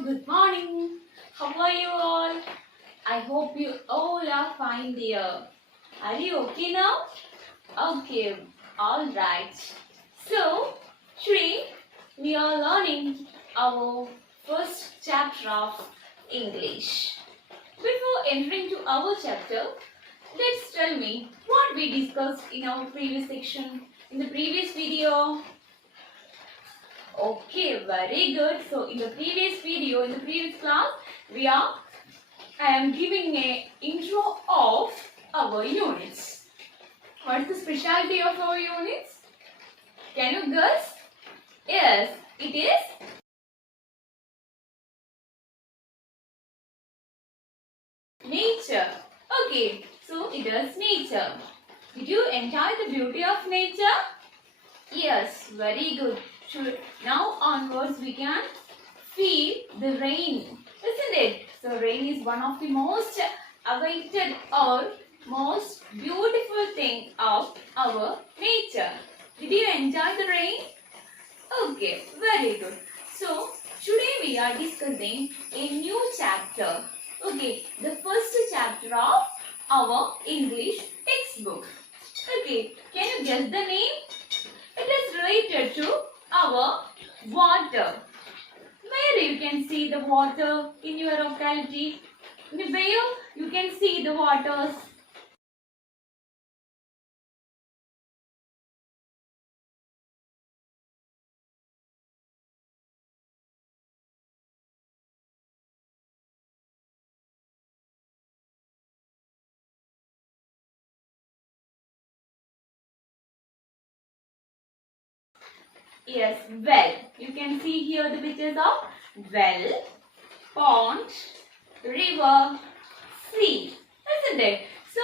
Good morning. How are you all? I hope you all are fine there. Are you okay now? Okay, alright. So, today we are learning our first chapter of English. Before entering to our chapter, let's tell me what we discussed in our previous section, in the previous video. Okay, very good. So in the previous video, in the previous class, I am giving a intro of our units. What is the specialty of our units? Can you guess? Yes, it is nature. Okay, so it is nature. Did you enjoy the beauty of nature? Yes, very good. Sure. Now onwards we can feel the rain, isn't it? So rain is one of the most awaited or most beautiful thing of our nature. Did you enjoy the rain? Okay, very good. So today we are discussing a new chapter. Okay, the first chapter of our English textbook. Okay, can you guess the name? It is related to our water. Where you can see the water in your locality? Where you can see the waters? Yes, well. You can see here the pictures of well, pond, river, sea, isn't it? So,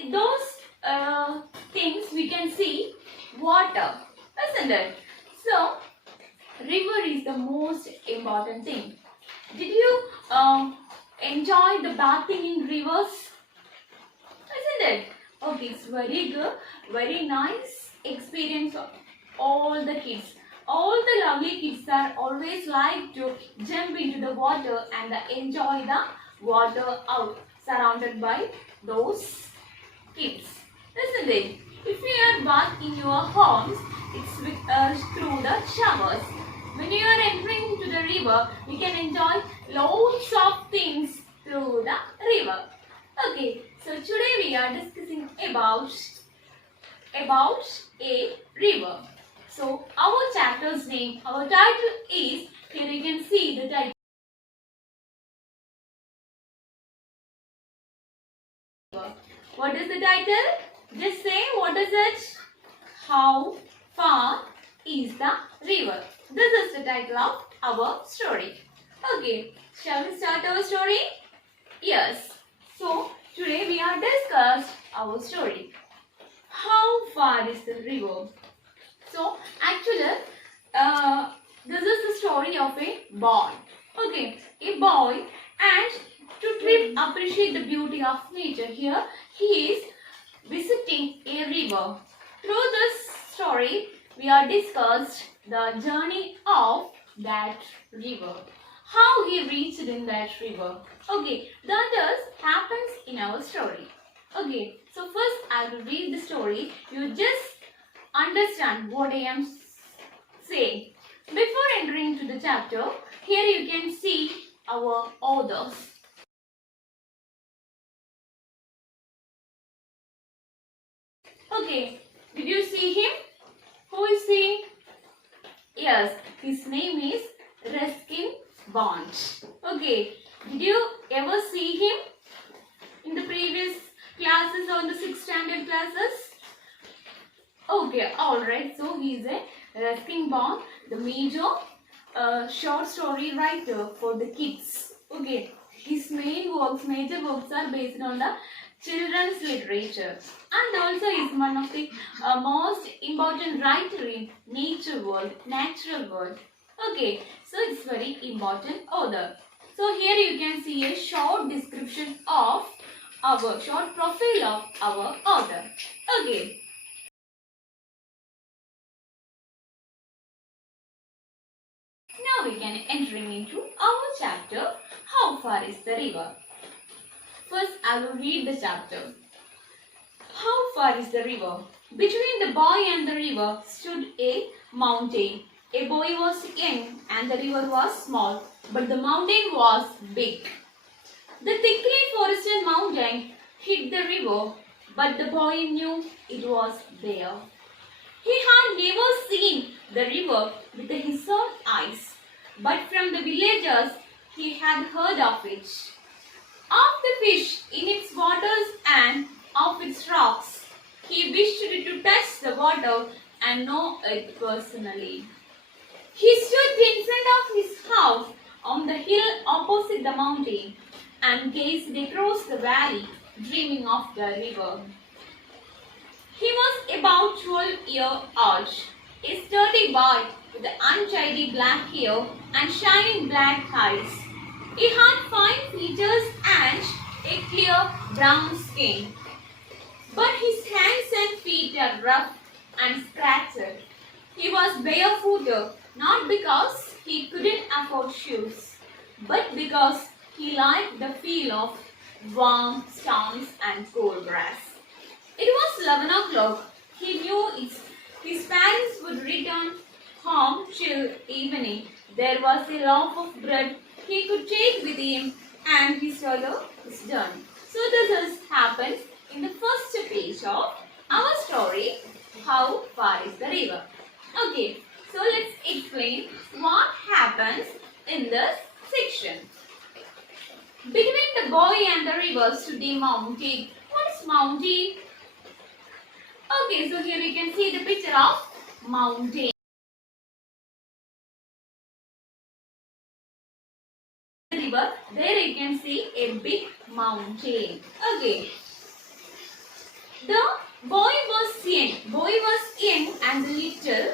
in those things we can see water, isn't it? So, river is the most important thing. Did you enjoy the bathing in rivers? Isn't it? Okay, it's very good, very nice experience of all the kids. All the lovely kids are always like to jump into the water and enjoy the water out surrounded by those kids. Isn't it? If you are bath in your homes, it's through the showers. When you are entering into the river, we can enjoy lots of things through the river. Okay, so today we are discussing about a river. So our chapter's name, our title is, here you can see the title. What is the title? Just say what is it? How far is the river? This is the title of our story. Okay, shall we start our story? Yes. So today we are discussed our story. How far is the river? So actually, this is the story of a boy. Okay, a boy, and to appreciate the beauty of nature, here he is visiting a river. Through this story, we are discussed the journey of that river. How he reached in that river. Okay, that happens in our story. Okay, so first I will read the story. You just understand what I am saying. Before entering into the chapter, here you can see our authors. Okay, did you see him? Who is he? Yes, his name is Ruskin Bond. Okay, did you ever see him in the previous classes or the 6th standard classes? Okay, alright, so he is a Ruskin Bond, the major short story writer for the kids. Okay, his major works are based on the children's literature, and also is one of the most important writer in natural world. Okay, so it's very important author. So here you can see a short description of our short profile of our author. Okay. Now we can entering into our chapter, How Far is the River? First, I will read the chapter. How far is the river? Between the boy and the river stood a mountain. A boy was young and the river was small, but the mountain was big. The thickly forested mountain hid the river, but the boy knew it was there. He had never seen the river with his own eyes, but from the villagers he had heard of it. Of the fish in its waters and of its rocks. He wished to touch the water and know it personally. He stood in front of his house on the hill opposite the mountain and gazed across the valley, dreaming of the river. He was about 12 years old, a sturdy boy with untidy black hair and shining black eyes. He had fine features and a clear brown skin. But his hands and feet are rough and scratched. He was barefooted, not because he couldn't afford shoes, but because he liked the feel of warm stones and cool grass. It was 11 o'clock. He knew his parents would return home till evening. There was a loaf of bread he could take with him and his father was done. So this happens in the first page of our story, How Far is the River? Okay, so let's explain what happens in this section. Between the boy and the river stood a mountain. What is mountain? Okay, so here we can see the picture of mountain. River, there you can see a big mountain. Okay. The boy was young and little.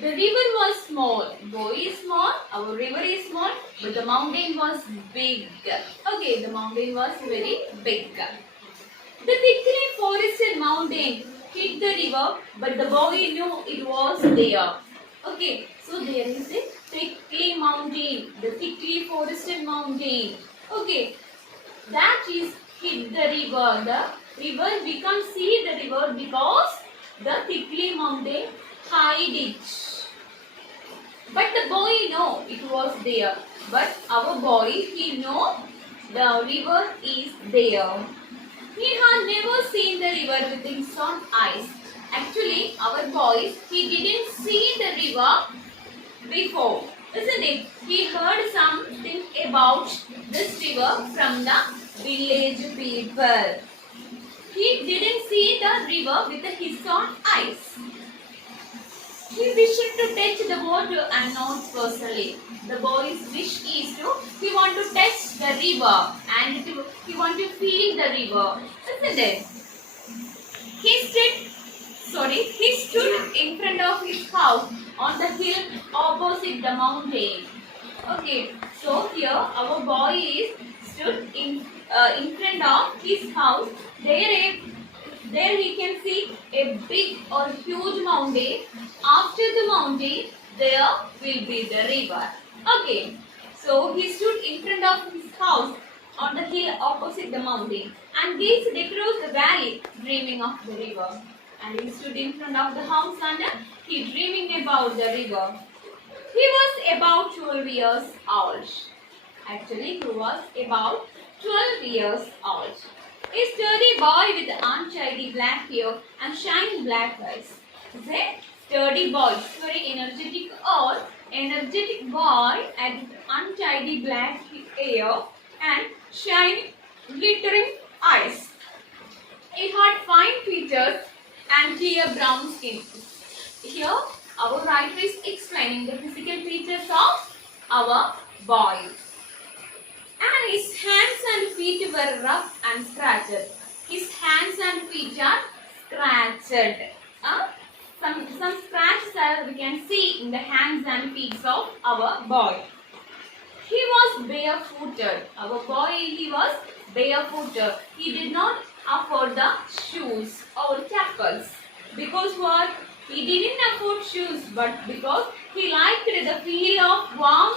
The river was small. Boy is small, our river is small, but the mountain was big. Okay, the mountain was very big. The thickly forested mountain hid the river, but the boy knew it was there. Okay, so there is a thickly mountain, the thickly forested mountain. Okay, that is hid the river. The river, we can't see the river because the thickly mountain hide it. But the boy know it was there. But our boy, he know the river is there. He had never seen the river with his own eyes. Actually, our boy, he didn't see the river before, isn't it? He heard something about this river from the village people. He didn't see the river with his own eyes. He wished to touch the water and not personally. The boy's wish is he want to touch the river and he want to feel the river, isn't it? He stood in front of his house on the hill opposite the mountain. Okay, so here our boy is stood in front of his house. There we can see a big or huge mountain. After the mountain, there will be the river. Okay, so he stood in front of his house on the hill opposite the mountain and gazed across the valley, dreaming of the river. And he stood in front of the house and he dreaming about the river. He was about 12 years old. Actually, he was about 12 years old. A sturdy boy with untidy black hair and shining black eyes. Is a sturdy boy, very energetic boy and untidy black hair and shining glittering eyes. He had fine features and clear brown skin. Here, our writer is explaining the physical features of our boy. And his hands and feet were rough and scratched. His hands and feet are scratched. Some scratches we can see in the hands and feet of our boy. He was barefooted. Our boy, he was barefooted. He did not afford the shoes or chappals because what? He didn't afford shoes, but because he liked the feel of warm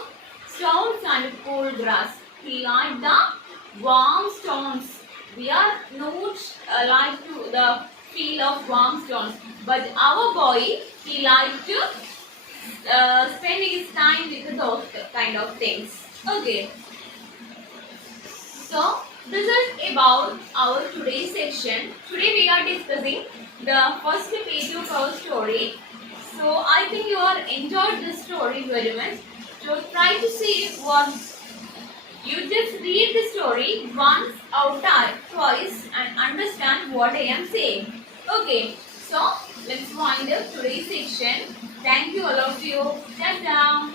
stones and cool grass. He liked the warm stones. We are not like to the feel of warm stones, but our boy, he liked to spend his time with those kind of things. Okay. So this is about our today's section. Today we are discussing the first page of our story. So I think you are enjoyed this story very much. So try to see what you just read the story once or twice and understand what I am saying. Okay. So let's wind up today's section. Thank you all of you. Ta-ta.